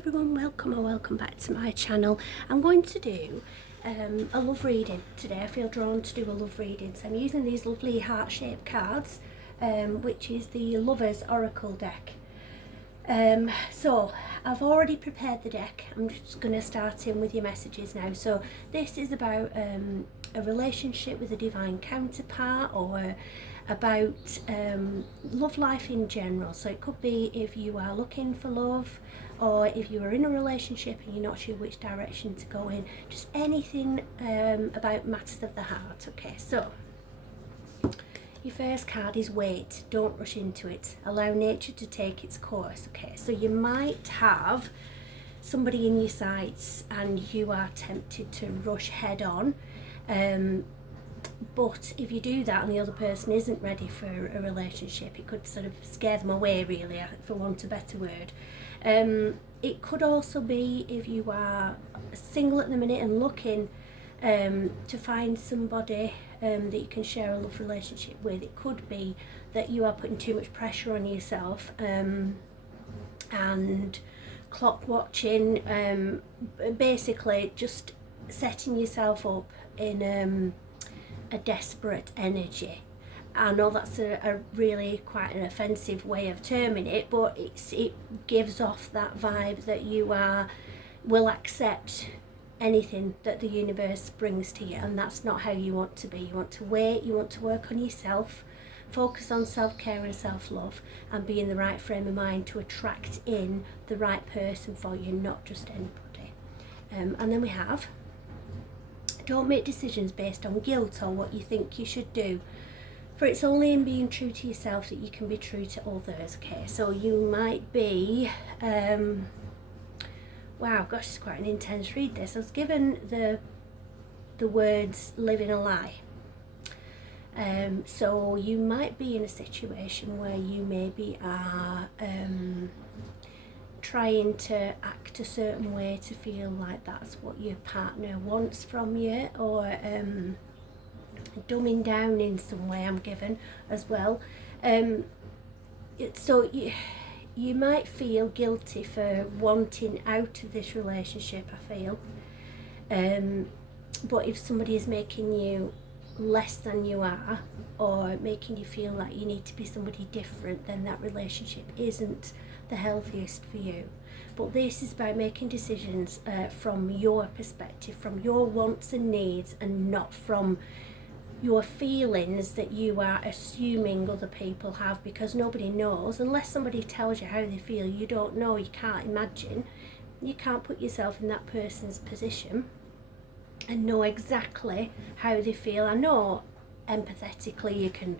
everyone, welcome or welcome back to my channel. I'm going to do a love reading today. I feel drawn to do a love reading, so I'm using these lovely heart-shaped cards, which is the Lovers Oracle deck. So I've already prepared the deck. I'm just going to start in with your messages now. So this is about a relationship with a divine counterpart, or about love life in general. So it could be if you are looking for love, or if you are in a relationship and you're not sure which direction to go in. Just anything about matters of the heart. Okay, so your first card is wait. Don't rush into it. Allow nature to take its course. Okay, so you might have somebody in your sights and you are tempted to rush head on. But if you do that and the other person isn't ready for a relationship, it could sort of scare them away, really, for want of a better word. It could also be if you are single at the minute and looking to find somebody that you can share a love relationship with. It could be that you are putting too much pressure on yourself and clock watching, basically just setting yourself up in a desperate energy. I know that's a really quite an offensive way of terming it, but it gives off that vibe that you will accept anything that the universe brings to you, and that's not how you want to be. You want to wait, you want to work on yourself, focus on self-care and self-love, and be in the right frame of mind to attract in the right person for you, not just anybody. And then we have, don't make decisions based on guilt or what you think you should do, for it's only in being true to yourself that you can be true to others. Okay, so you might be, wow, gosh, it's quite an intense read this. I was given the words living a lie. So you might be in a situation where you maybe are trying to act a certain way to feel like that's what your partner wants from you, or dumbing down in some way, I'm given as well. So you might feel guilty for wanting out of this relationship, I feel. But if somebody is making you less than you are, or making you feel like you need to be somebody different, then that relationship isn't the healthiest for you. But this is about making decisions from your perspective, from your wants and needs, and not from your feelings that you are assuming other people have, because nobody knows. Unless somebody tells you how they feel, you don't know, you can't imagine, you can't put yourself in that person's position and know exactly how they feel. I know empathetically you can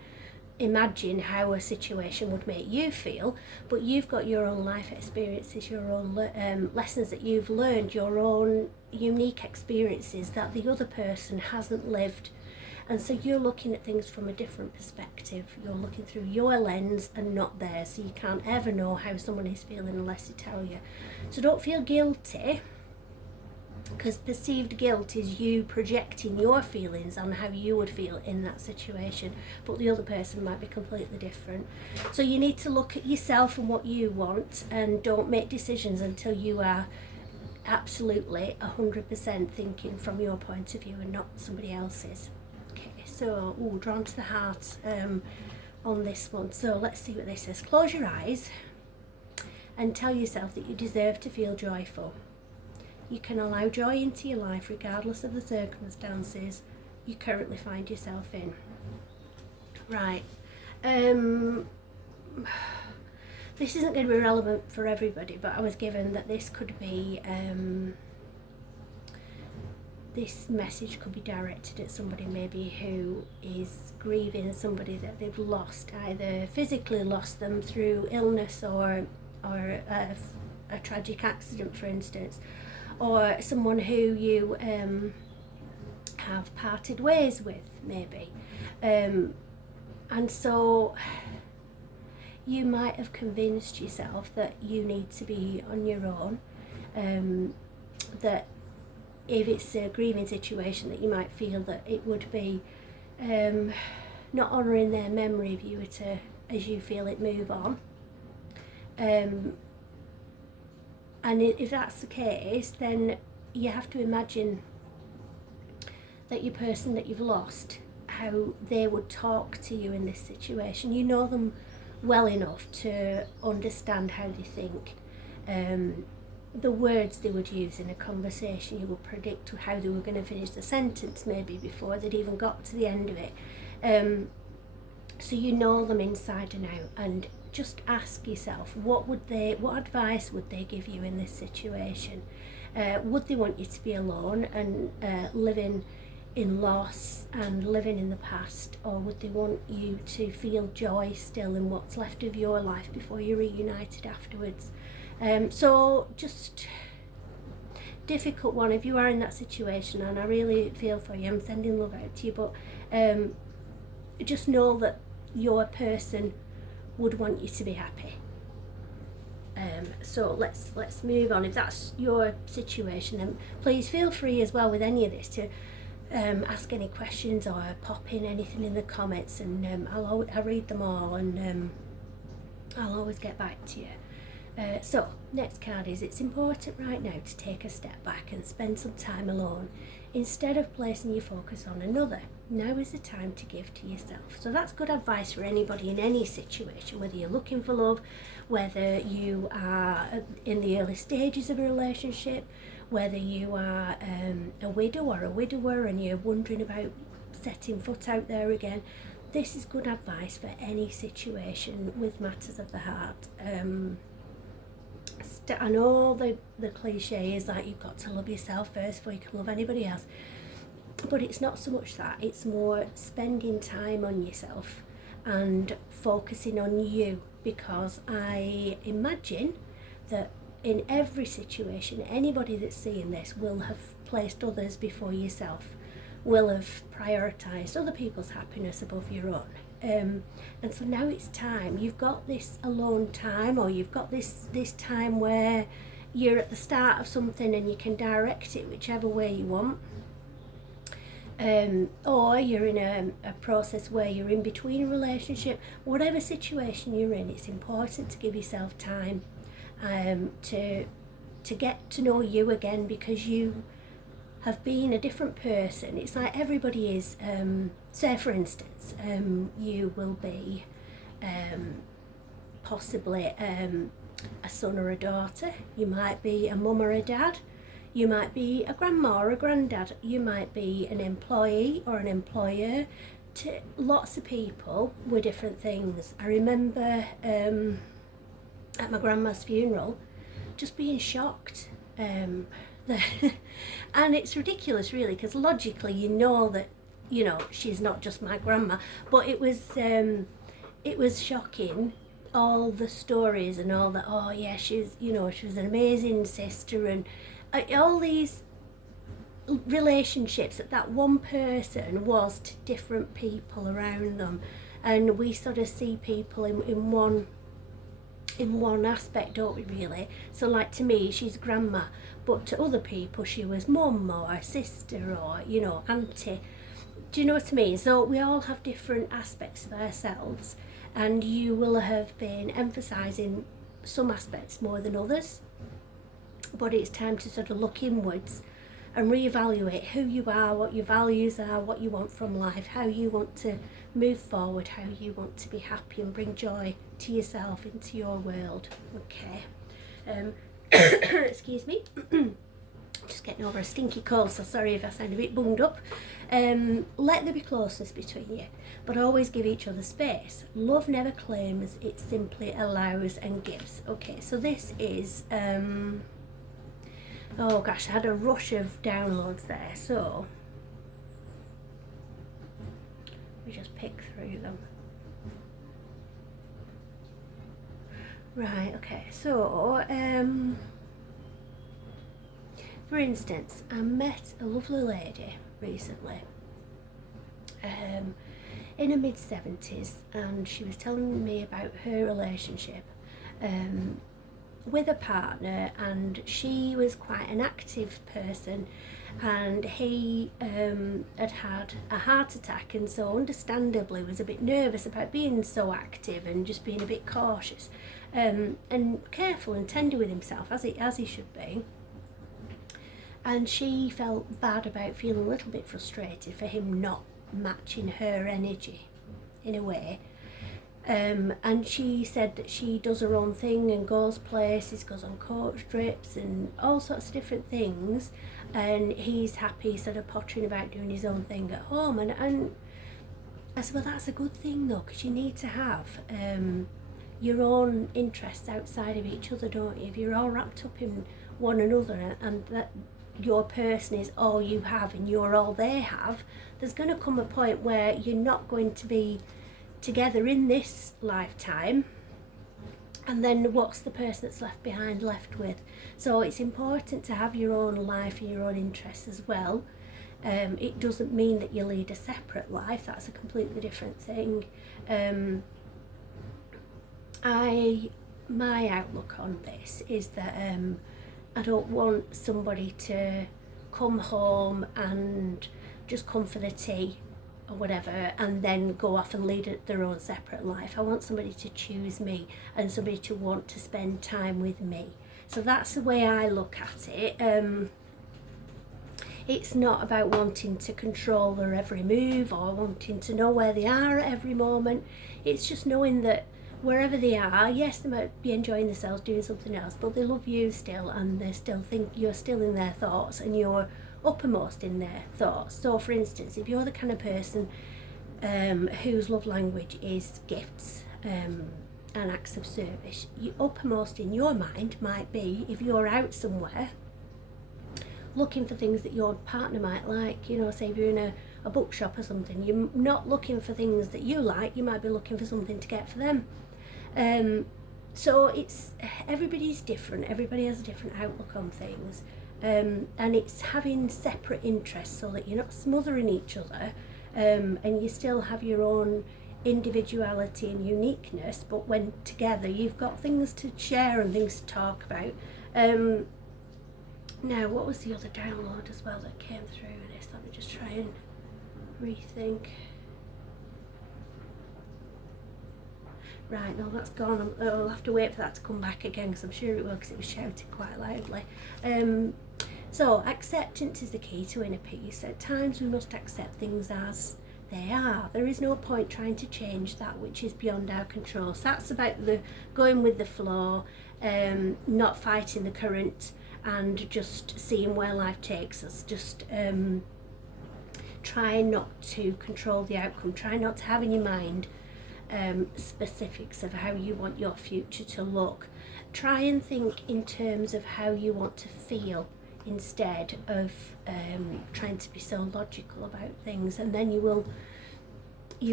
imagine how a situation would make you feel, but you've got your own life experiences, your own lessons that you've learned, your own unique experiences that the other person hasn't lived. And so you're looking at things from a different perspective. You're looking through your lens and not theirs. So you can't ever know how someone is feeling unless they tell you. So don't feel guilty, because perceived guilt is you projecting your feelings on how you would feel in that situation, but the other person might be completely different. So you need to look at yourself and what you want, and don't make decisions until you are absolutely 100% thinking from your point of view and not somebody else's. Okay, so drawn to the heart on this one. So let's see what this says. Close your eyes and tell yourself that you deserve to feel joyful. You can allow joy into your life regardless of the circumstances you currently find yourself in. Right. This isn't going to be relevant for everybody, but I was given that this could be, this message could be directed at somebody maybe who is grieving somebody that they've lost, either physically lost them through illness or a tragic accident, for instance, or someone who you have parted ways with, maybe. And so you might have convinced yourself that you need to be on your own, that if it's a grieving situation, that you might feel that it would be not honouring their memory of you to, as you feel it, move on. And if that's the case, then you have to imagine that your person that you've lost, how they would talk to you in this situation. You know them well enough to understand how they think. The words they would use in a conversation, you would predict how they were going to finish the sentence maybe before they'd even got to the end of it. So you know them inside and out, and just ask yourself, what advice would they give you in this situation? Would they want you to be alone and living in loss and living in the past, or would they want you to feel joy still in what's left of your life before you're reunited afterwards? So just difficult one if you are in that situation, and I really feel for you. I'm sending love out to you, but just know that your person would want you to be happy. So let's move on. If that's your situation, then please feel free as well with any of this to ask any questions or pop in anything in the comments, and I'll read them all, and I'll always get back to you. So next card is, it's important right now to take a step back and spend some time alone instead of placing your focus on another. Now is the time to give to yourself. So that's good advice for anybody in any situation, whether you're looking for love, whether you are in the early stages of a relationship, whether you are a widow or a widower and you're wondering about setting foot out there again. This is good advice for any situation with matters of the heart. I know the cliche is that you've got to love yourself first before you can love anybody else, but it's not so much that. It's more spending time on yourself and focusing on you, because I imagine that in every situation, anybody that's seeing this will have placed others before yourself, will have prioritised other people's happiness above your own. And so now it's time. You've got this alone time, or you've got this time where you're at the start of something and you can direct it whichever way you want. Or you're in a process where you're in between a relationship. Whatever situation you're in, it's important to give yourself time to get to know you again, because you have been a different person. It's like everybody is, say for instance, you will be possibly a son or a daughter, you might be a mum or a dad, you might be a grandma or a granddad, you might be an employee or an employer. To lots of people were different things. I remember at my grandma's funeral just being shocked. And it's ridiculous really, because logically you know that, you know, she's not just my grandma, but it was shocking, all the stories and all that. Oh yeah, she was an amazing sister, and all these relationships that one person was to different people around them, and we sort of see people in one aspect, don't we, really? So like to me she's grandma, but to other people she was mum or sister or, you know, auntie. Do you know what I mean? So we all have different aspects of ourselves, and you will have been emphasising some aspects more than others, but it's time to sort of look inwards and reevaluate who you are, what your values are, what you want from life, how you want to move forward, how you want to be happy and bring joy to yourself, into your world. Okay. Excuse me. Just getting over a stinky cold, so sorry if I sound a bit bunged up. Let there be closeness between you, but always give each other space. Love never claims, it simply allows and gives. Okay, so this is oh gosh, I had a rush of downloads there, so we just pick through them. Right, okay, so for instance, I met a lovely lady recently in her mid-70s, and she was telling me about her relationship with a partner, and she was quite an active person, and he had a heart attack, and so understandably was a bit nervous about being so active and just being a bit cautious. and careful and tender with himself, as he should be. And she felt bad about feeling a little bit frustrated for him not matching her energy in a way. And she said that she does her own thing and goes places, goes on coach trips and all sorts of different things, and he's happy sort of pottering about doing his own thing at home. And I said, well, that's a good thing though, because you need to have your own interests outside of each other, don't you? If you're all wrapped up in one another and that your person is all you have and you're all they have, there's going to come a point where you're not going to be together in this lifetime, and then what's the person that's left behind left with? So it's important to have your own life and your own interests as well. It doesn't mean that you lead a separate life, that's a completely different thing. My outlook on this is that I don't want somebody to come home and just come for the tea or whatever and then go off and lead their own separate life. I want somebody to choose me and somebody to want to spend time with me. So that's the way I look at it. It's not about wanting to control their every move or wanting to know where they are at every moment. It's just knowing that wherever they are, yes, they might be enjoying themselves doing something else, but they love you still, and they still think you're still in their thoughts and you're uppermost in their thoughts. So for instance, if you're the kind of person whose love language is gifts and acts of service, you uppermost in your mind might be, if you're out somewhere looking for things that your partner might like, you know, say if you're in a bookshop or something, you're not looking for things that you like, you might be looking for something to get for them. So it's, everybody's different, everybody has a different outlook on things, and it's having separate interests so that you're not smothering each other, and you still have your own individuality and uniqueness, but when together you've got things to share and things to talk about. Now, what was the other download as well that came through this? Let me just try and rethink. Right, no, that's gone. I'll have to wait for that to come back again, because I'm sure it will, because it was shouted quite loudly. So, acceptance is the key to inner peace. At times we must accept things as they are. There is no point trying to change that which is beyond our control. So that's about the going with the flow, not fighting the current, and just seeing where life takes us. Just try not to control the outcome. Try not to have in your mind specifics of how you want your future to look. Try and think in terms of how you want to feel instead of trying to be so logical about things, and then you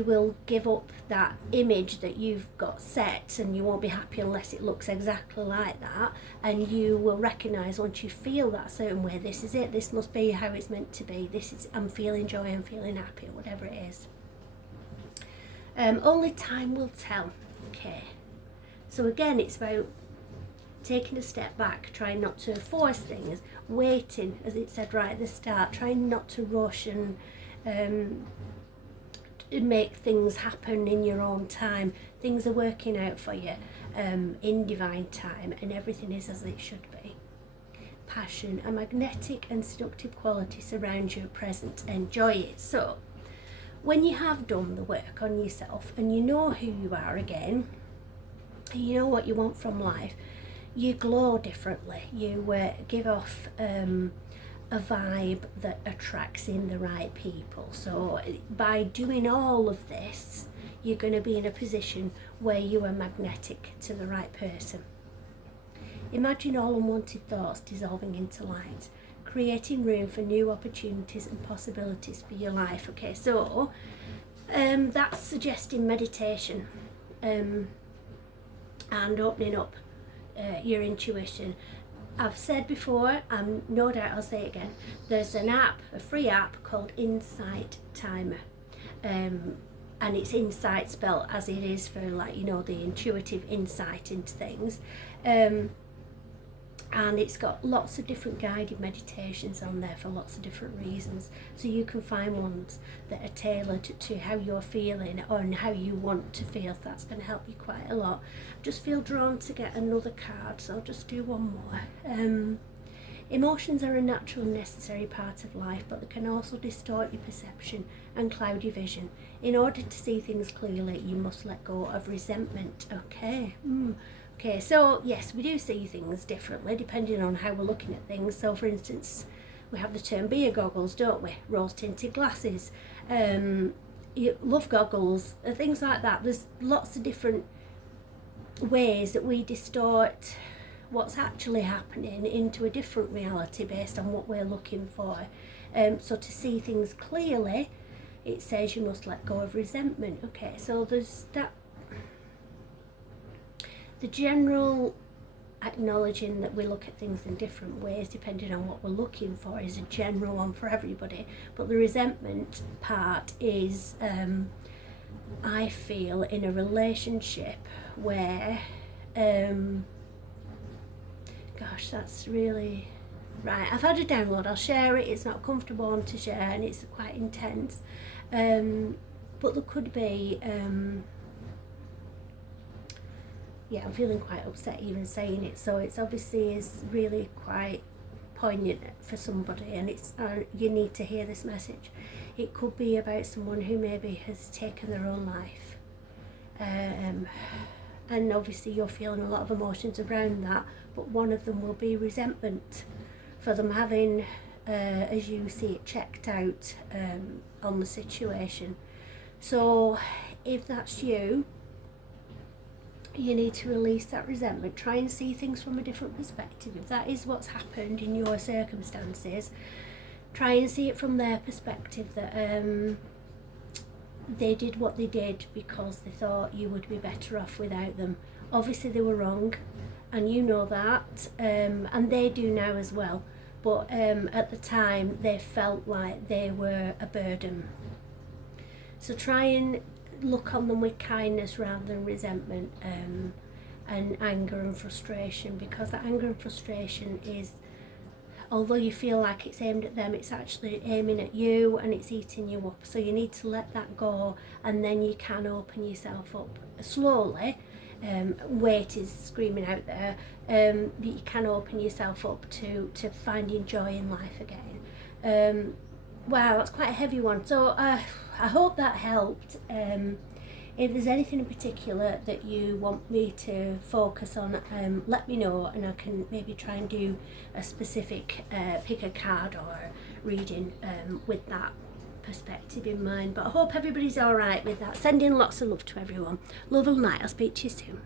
will give up that image that you've got set, and you won't be happy unless it looks exactly like that. And you will recognise, once you feel that certain way, this is it, this must be how it's meant to be, this is, I'm feeling joy, I'm feeling happy, whatever it is. Only time will tell. Okay, so again, it's about taking a step back, trying not to force things, waiting, as it said right at the start, trying not to rush and make things happen in your own time. Things are working out for you in divine time, and everything is as it should be. Passion, a magnetic and seductive quality surrounds you at present. Enjoy it. So when you have done the work on yourself and you know who you are again, and you know what you want from life, you glow differently. You give off a vibe that attracts in the right people. So by doing all of this, you're going to be in a position where you are magnetic to the right person. Imagine all unwanted thoughts dissolving into light, creating room for new opportunities and possibilities for your life. Okay, so that's suggesting meditation and opening up your intuition. I've said before, no doubt I'll say it again, there's an app, a free app called Insight Timer, and it's insight spelled as it is for, like, you know, the intuitive insight into things. and it's got lots of different guided meditations on there for lots of different reasons, so you can find ones that are tailored to how you're feeling and how you want to feel. That's going to help you quite a lot. Just feel drawn to get another card, so I'll just do one more. Emotions are a natural and necessary part of life, but they can also distort your perception and cloud your vision. In order to see things clearly, you must let go of resentment. Okay, so yes, we do see things differently depending on how we're looking at things. So for instance, we have the term beer goggles, don't we? Rose tinted glasses, love goggles, things like that. There's lots of different ways that we distort what's actually happening into a different reality based on what we're looking for. So to see things clearly, it says you must let go of resentment. Okay, so there's that. The general acknowledging that we look at things in different ways depending on what we're looking for is a general one for everybody, but the resentment part is I feel in a relationship where gosh, that's really right. I've had a download, I'll share it. It's not a comfortable one to share and it's quite intense, but there could be yeah, I'm feeling quite upset even saying it, so it's obviously is really quite poignant for somebody, and it's you need to hear this message. It could be about someone who maybe has taken their own life, and obviously you're feeling a lot of emotions around that, but one of them will be resentment for them having, as you see it, checked out on the situation. So if that's you, you need to release that resentment. Try and see things from a different perspective. If that is what's happened in your circumstances, try and see it from their perspective, that they did what they did because they thought you would be better off without them. Obviously they were wrong, and you know that, and they do now as well, but at the time they felt like they were a burden. So try and look on them with kindness rather than resentment, and anger and frustration, because that anger and frustration is, although you feel like it's aimed at them, it's actually aiming at you and it's eating you up. So you need to let that go, and then you can open yourself up slowly. Weight is screaming out there, but you can open yourself up to finding joy in life again. Wow, that's quite a heavy one. So I hope that helped. If there's anything in particular that you want me to focus on, let me know, and I can maybe try and do a specific pick a card or reading with that perspective in mind. But I hope everybody's all right with that. Sending lots of love to everyone. Love and light. I'll speak to you soon.